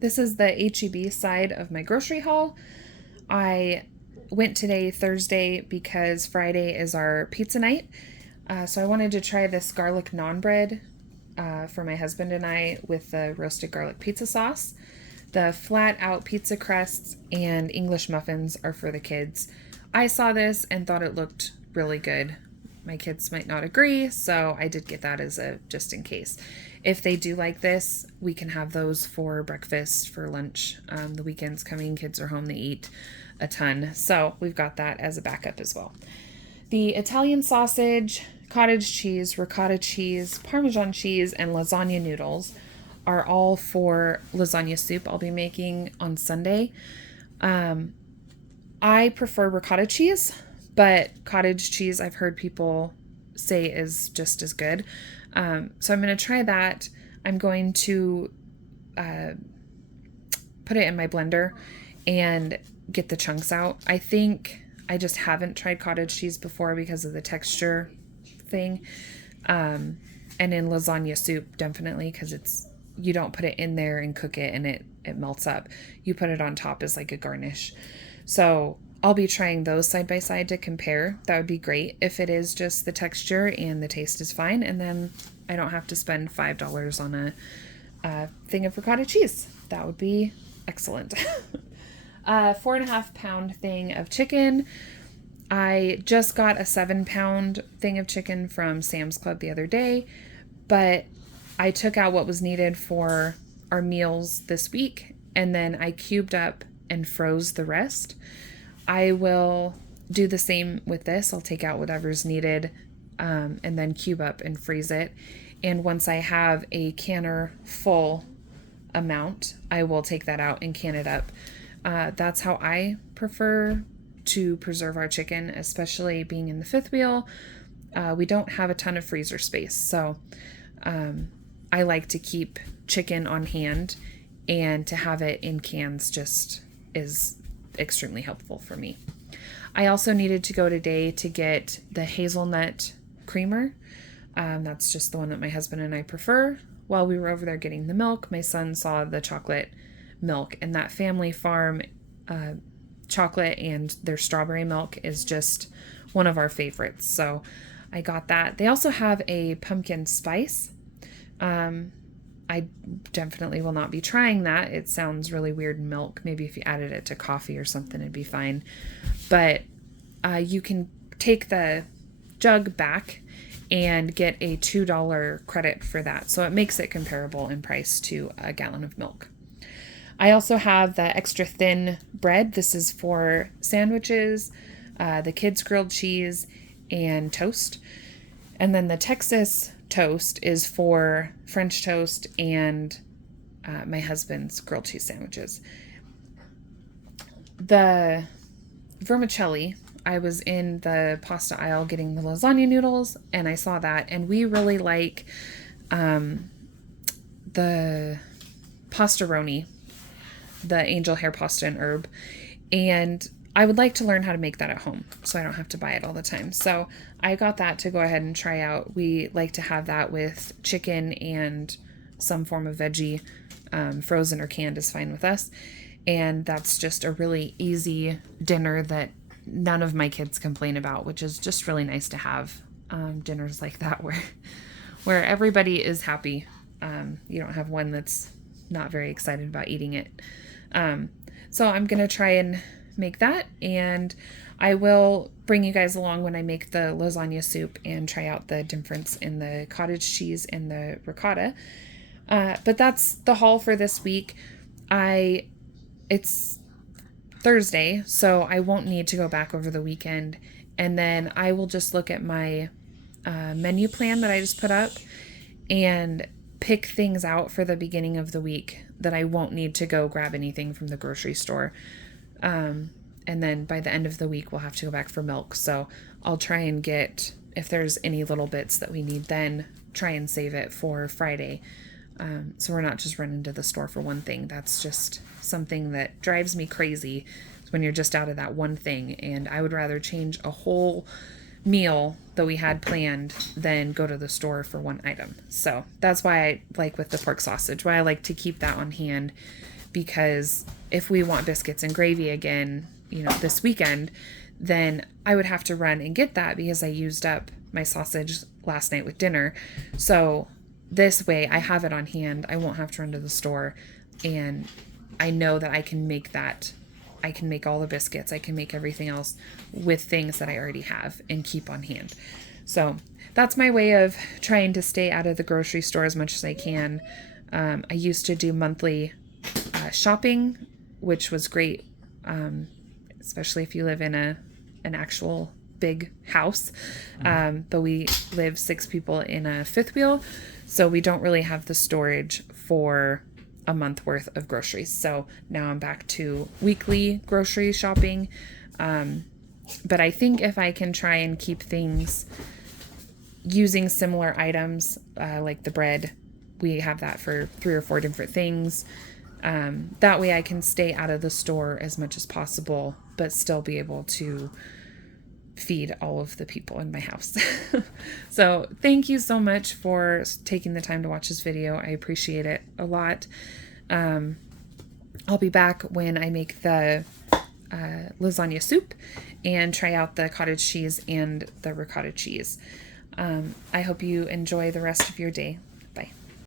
This is the HEB side of my grocery haul. I went today, Thursday, because Friday is our pizza night. So I wanted to try this garlic naan bread for my husband and I with the roasted garlic pizza sauce. The flat out pizza crusts and English muffins are for the kids. I saw this and thought it looked really good. My kids might not agree, so I did get that as a just in case. If they do like this, we can have those for breakfast, for lunch. The weekend's coming, kids are home, they eat a ton. So we've got that as a backup as well. The Italian sausage, cottage cheese, ricotta cheese, Parmesan cheese, and lasagna noodles are all for lasagna soup I'll be making on Sunday. I prefer ricotta cheese, but cottage cheese I've heard people say is just as good. So I'm going to try that. I'm going to put it in my blender and get the chunks out. I think I just haven't tried cottage cheese before because of the texture thing. And in lasagna soup, definitely, because you don't put it in there and cook it and it melts up. You put it on top as like a garnish. So I'll be trying those side by side to compare. That would be great if it is just the texture and the taste is fine. And then I don't have to spend $5 on a thing of ricotta cheese. That would be excellent. 4.5 pound thing of chicken. I just got a 7-pound thing of chicken from Sam's Club the other day, but I took out what was needed for our meals this week, and then I cubed up and froze the rest. I will do the same with this. I'll take out whatever's needed and then cube up and freeze it. And once I have a canner full amount, I will take that out and can it up. That's how I prefer to preserve our chicken, especially being in the fifth wheel. We don't have a ton of freezer space, so I like to keep chicken on hand, and to have it in cans just is extremely helpful for me. I also needed to go today to get the hazelnut creamer. That's just the one that my husband and I prefer. While we were over there getting the milk, my son saw the chocolate milk, and that family farm chocolate and their strawberry milk is just one of our favorites. So I got that. They also have a pumpkin spice. I definitely will not be trying that. It sounds really weird in milk. Maybe if you added it to coffee or something, it'd be fine. But you can take the jug back and get a $2 credit for that. So it makes it comparable in price to a gallon of milk. I also have the extra thin bread. This is for sandwiches, the kids' grilled cheese, and toast. And then the Texas toast is for French toast and my husband's grilled cheese sandwiches. The vermicelli, I was in the pasta aisle getting the lasagna noodles, and I saw that, and we really like the pastaroni, the angel hair pasta and herb, and I would like to learn how to make that at home so I don't have to buy it all the time. So I got that to go ahead and try out. We like to have that with chicken and some form of veggie. Frozen or canned is fine with us. And that's just a really easy dinner that none of my kids complain about, which is just really nice to have dinners like that where everybody is happy. You don't have one that's not very excited about eating it. So I'm going to try and make that, and I will bring you guys along when I make the lasagna soup and try out the difference in the cottage cheese and the ricotta. But that's the haul for this week. It's Thursday, so I won't need to go back over the weekend, and then I will just look at my menu plan that I just put up and pick things out for the beginning of the week that I won't need to go grab anything from the grocery store. And then by the end of the week, we'll have to go back for milk. So I'll try and get, if there's any little bits that we need, then try and save it for Friday. So we're not just running to the store for one thing. That's just something that drives me crazy when you're just out of that one thing. And I would rather change a whole meal that we had planned than go to the store for one item. So that's why I like with the pork sausage, why I like to keep that on hand, because if we want biscuits and gravy again, this weekend, then I would have to run and get that because I used up my sausage last night with dinner. So this way I have it on hand. I won't have to run to the store, and I know that I can make that. I can make all the biscuits. I can make everything else with things that I already have and keep on hand. So that's my way of trying to stay out of the grocery store as much as I can. I used to do monthly shopping, which was great, especially if you live in an actual big house. But we live 6 people in a fifth wheel, so we don't really have the storage for a month worth of groceries. So now I'm back to weekly grocery shopping. But I think if I can try and keep things using similar items, like the bread, we have that for 3 or 4 different things. That way I can stay out of the store as much as possible, but still be able to feed all of the people in my house. So thank you so much for taking the time to watch this video. I appreciate it a lot. I'll be back when I make the lasagna soup and try out the cottage cheese and the ricotta cheese. I hope you enjoy the rest of your day.